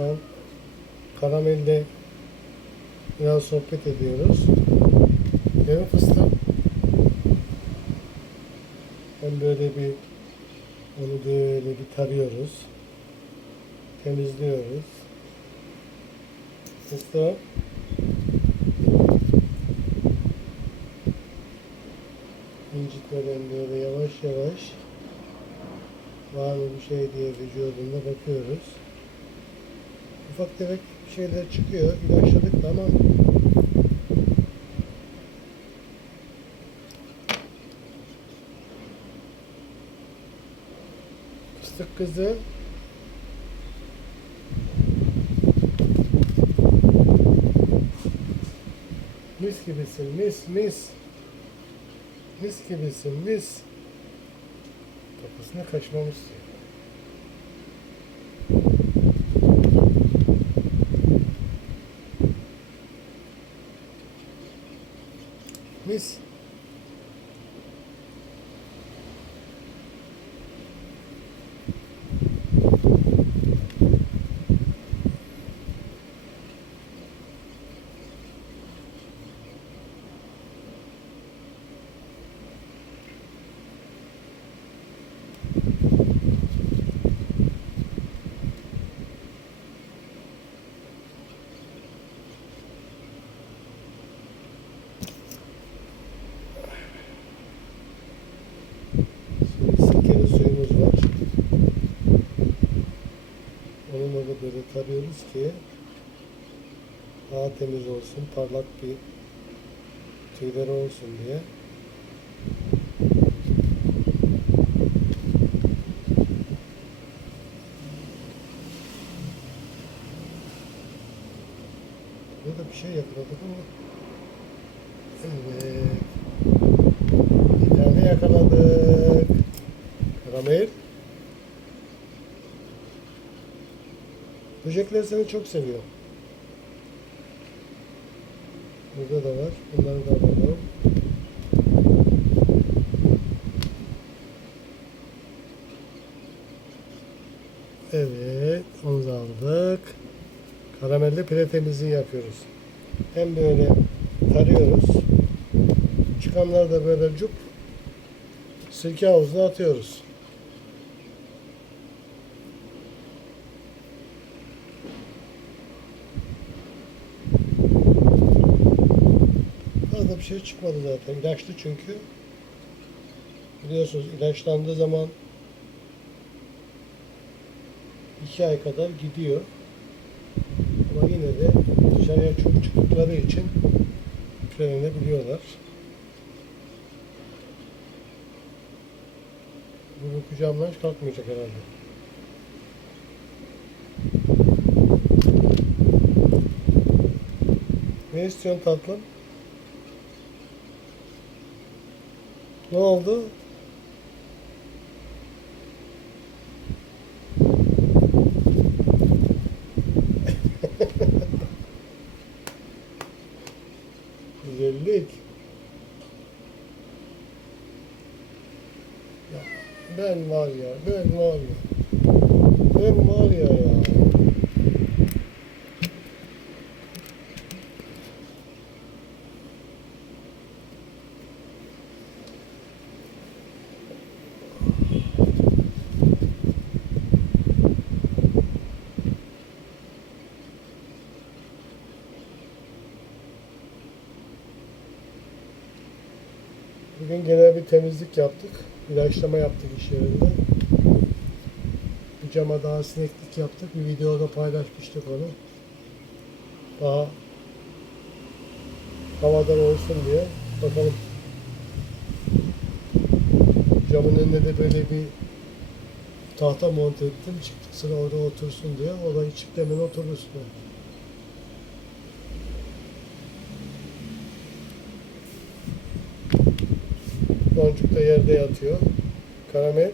An karamelde biraz sohbet ediyoruz. Mi fıstığım? Hem böyle bir onu böyle bir tarıyoruz. Temizliyoruz. Fıstığım. incitmeden böyle yavaş yavaş var mı bir şey diye vücudunda bakıyoruz. Ufak tefek şeyler çıkıyor. İlaçladık da ama fıstık kızı mis gibisin mis mis mis gibisin mis kafasına kaçmamız mis Şimdi sirkeli suyumuz var. Onunla da böyle tarıyoruz ki daha temiz olsun, parlak bir tüyleri olsun diye. Burada bir şey yakaladık ama Evet. Bir tane yakaladık. Karamel. Böcekler seni çok seviyor. Burada da var. Bunları da alalım. Evet, onu da aldık. Karamelli pire yapıyoruz. Hem böyle tarıyoruz. Çıkanları da böyle cup sirke havuzuna atıyoruz. Bir şey çıkmadı zaten. İlaçlı çünkü. Biliyorsunuz ilaçlandığı zaman iki ay kadar gidiyor. Ama yine de dışarıya çok çıktıkları için frenlenebiliyorlar. Bu kucağımdan hiç kalkmayacak herhalde. Ne istiyorsun tatlım? Ne oldu? Güzellik. Ya ben var ya, ben var ya. Ben var ya ya. Bugün genel bir temizlik yaptık. İlaçlama yaptık iş yerinde. Bir cama daha sineklik yaptık. Bir videoda paylaşmıştık onu. Daha havadan olsun diye. Bakalım. Camın önüne de böyle bir tahta monte ettim. Çıktık sıra orada otursun diye. O da çıktı hemen oturur üstüne. Boncuk da yerde yatıyor. Karamel.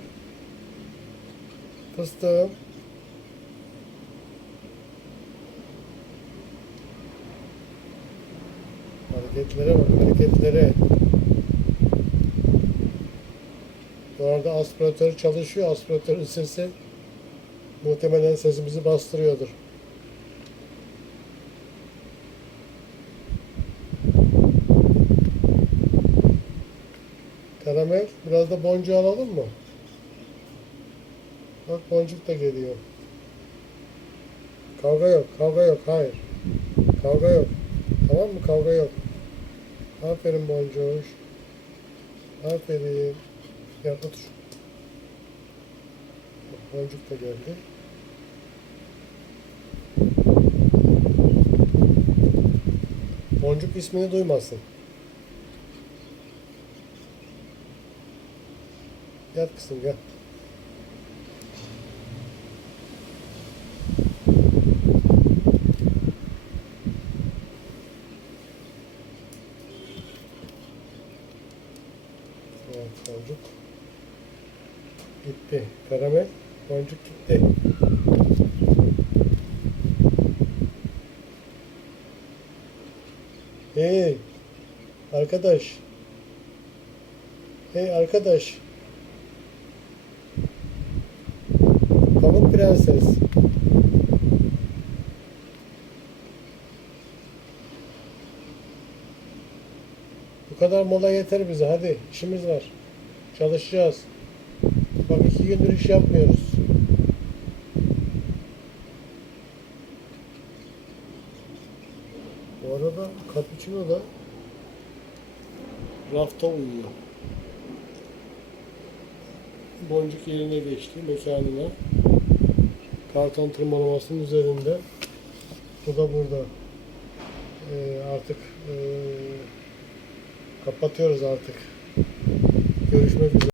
Fıstığım. Hareketlere bak hareketlere. Bu arada aspiratör çalışıyor. Aspiratörün sesi muhtemelen sesimizi bastırıyordur. Arada boncuğu alalım mı? Bak boncuk da geliyor. Kavga yok, kavga yok, hayır. Kavga yok. Tamam mı? Kavga yok. Aferin boncuğuş. Aferin. Gel otur. Boncuk da geldi. Boncuk ismini duymasın. Gel kızım gel. Evet boncuk. Gitti. Karamel. Boncuk gitti. Hey. Arkadaş. Hey arkadaş. Prenses. Bu kadar mola yeter bize. Hadi işimiz var. Çalışacağız. Bak iki gündür iş yapmıyoruz. Bu arada Cappuccino da rafta uyuyor. Boncuk yerine geçti mekanına. Karton tırmalamasının üzerinde. Bu da burada. Ee, artık ee, kapatıyoruz artık. Görüşmek üzere.